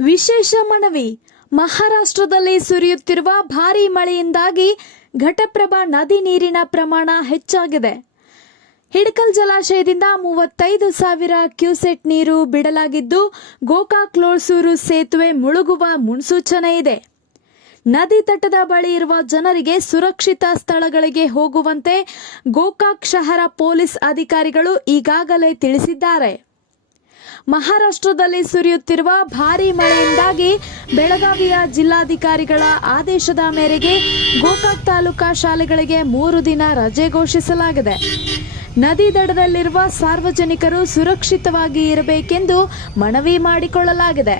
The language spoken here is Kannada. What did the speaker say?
ವಿಶೇಷ ಮನವಿ ಮಹಾರಾಷ್ಟ್ರದಲ್ಲಿ ಸುರಿಯುತ್ತಿರುವ ಭಾರೀ ಮಳೆಯಿಂದಾಗಿ ಘಟಪ್ರಭಾ ನದಿ ನೀರಿನ ಪ್ರಮಾಣ ಹೆಚ್ಚಾಗಿದೆ. ಹಿಡಕಲ್ ಜಲಾಶಯದಿಂದ ಮೂವತ್ತೈದು ಸಾವಿರ ಕ್ಯೂಸೆಟ್ ನೀರು ಬಿಡಲಾಗಿದ್ದು ಗೋಕಾಕ್ ಲೋಳ್ಸೂರು ಸೇತುವೆ ಮುಳುಗುವ ಮುನ್ಸೂಚನೆ ಇದೆ. ನದಿ ತಟದ ಬಳಿ ಇರುವ ಜನರಿಗೆ ಸುರಕ್ಷಿತ ಸ್ಥಳಗಳಿಗೆ ಹೋಗುವಂತೆ ಗೋಕಾಕ್ ಶಹರ ಪೊಲೀಸ್ ಅಧಿಕಾರಿಗಳು ಈಗಾಗಲೇ ತಿಳಿಸಿದ್ದಾರೆ. ಮಹಾರಾಷ್ಟ್ರದಲ್ಲಿ ಸುರಿಯುತ್ತಿರುವ ಭಾರೀ ಮಳೆಯಿಂದಾಗಿ ಬೆಳಗಾವಿಯ ಜಿಲ್ಲಾಧಿಕಾರಿಗಳ ಆದೇಶದ ಮೇರೆಗೆ ಗೋಕಾಕ್ ತಾಲೂಕಾ ಶಾಲೆಗಳಿಗೆ ಮೂರು ದಿನ ರಜೆ ಘೋಷಿಸಲಾಗಿದೆ. ನದಿ ದಡದಲ್ಲಿರುವ ಸಾರ್ವಜನಿಕರು ಸುರಕ್ಷಿತವಾಗಿ ಇರಬೇಕೆಂದು ಮನವಿ ಮಾಡಿಕೊಳ್ಳಲಾಗಿದೆ.